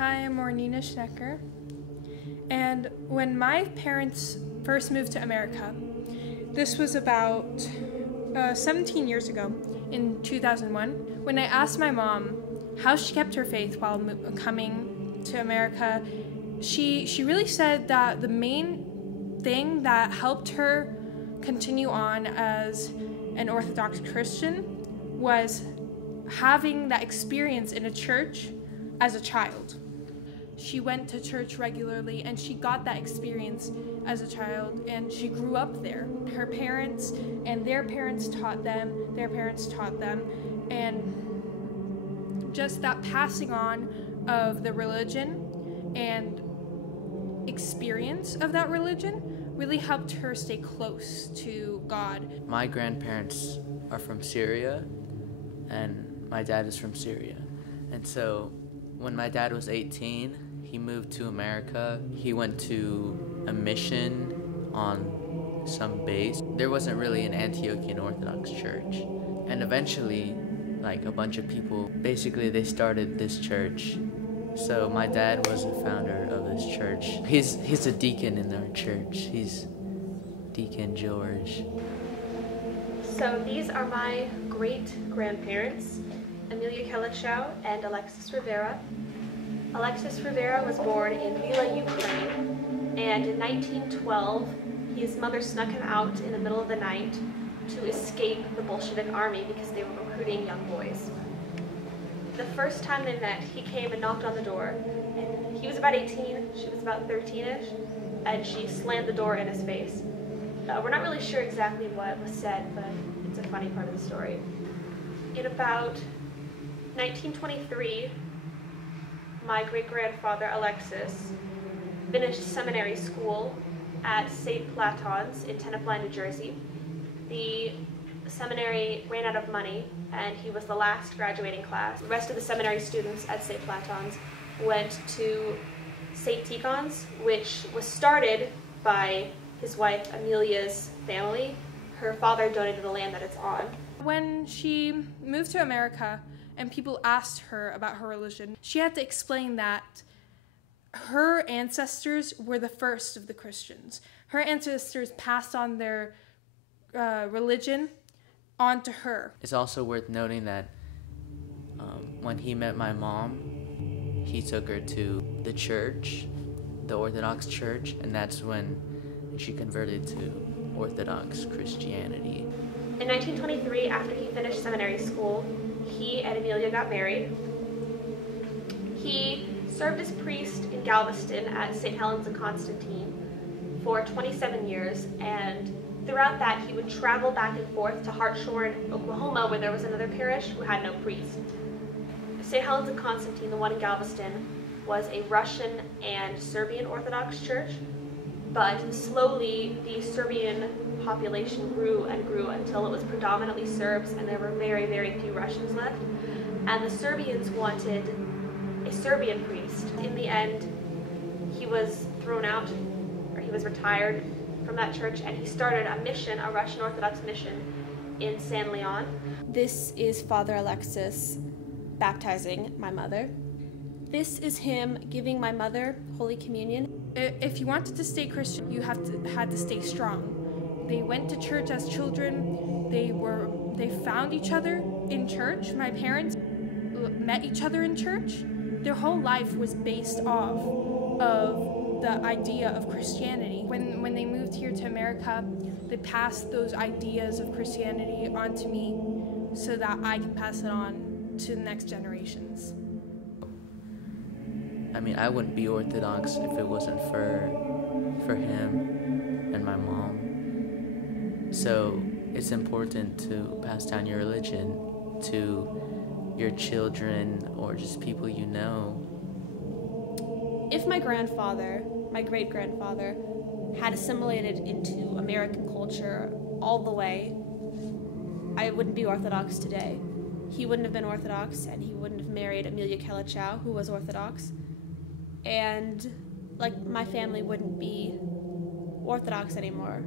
Hi, I'm Ornina Schnecker. And when my parents first moved to America, this was about 17 years ago, in 2001, when I asked my mom how she kept her faith while coming to America, she really said that the main thing that helped her continue on as an Orthodox Christian was having that experience in a church as a child. She went to church regularly and she got that experience as a child and she grew up there. Her parents and their parents taught them, and just that passing on of the religion and experience of that religion really helped her stay close to God. My grandparents are from Syria and my dad is from Syria. And so when my dad was 18, he moved to America. He went to a mission on some base. There wasn't really an Antiochian Orthodox church. And eventually, like a bunch of people, basically they started this church. So my dad was the founder of this church. He's a deacon in our church. He's Deacon George. So these are my great-grandparents, Amelia Kelichow and Alexis Rivera. Alexis Rivera was born in Vila, Ukraine, and in 1912, his mother snuck him out in the middle of the night to escape the Bolshevik army because they were recruiting young boys. The first time they met, he came and knocked on the door, and he was about 18, she was about 13-ish, and she slammed the door in his face. We're not really sure exactly what was said, but it's a funny part of the story. In about 1923, my great-grandfather, Alexis, finished seminary school at St. Platon's in Tenafly, New Jersey. The seminary ran out of money, and he was the last graduating class. The rest of the seminary students at St. Platon's went to St. Tikhon's, which was started by his wife Amelia's family. Her father donated the land that it's on. When she moved to America and people asked her about her religion, she had to explain that her ancestors were the first of the Christians. Her ancestors passed on their religion onto her. It's also worth noting that when he met my mom, he took her to the church, the Orthodox Church, and that's when she converted to Orthodox Christianity. In 1923, after he finished seminary school, he and Amelia got married. He served as priest in Galveston at St. Helens and Constantine for 27 years, and throughout that he would travel back and forth to Hartshorn, Oklahoma, where there was another parish who had no priest. St. Helens and Constantine, the one in Galveston, was a Russian and Serbian Orthodox church, but slowly the Serbian population grew and grew until it was predominantly Serbs and there were very, very few Russians left. And the Serbians wanted a Serbian priest. In the end, he was thrown out, or he was retired from that church, and he started a mission, a Russian Orthodox mission in San Leon. This is Father Alexis baptizing my mother. This is him giving my mother Holy Communion. If you wanted to stay Christian, you had to stay strong. They went to church as children. They found each other in church. My parents met each other in church. Their whole life was based off of the idea of Christianity. When they moved here to America, they passed those ideas of Christianity onto me so that I can pass it on to the next generations. I mean, I wouldn't be Orthodox if it wasn't for him and my mom. So it's important to pass down your religion to your children or just people you know. If my grandfather, my great-grandfather, had assimilated into American culture all the way, I wouldn't be Orthodox today. He wouldn't have been Orthodox, and he wouldn't have married Amelia Kelichow, who was Orthodox. And, like, my family wouldn't be Orthodox anymore.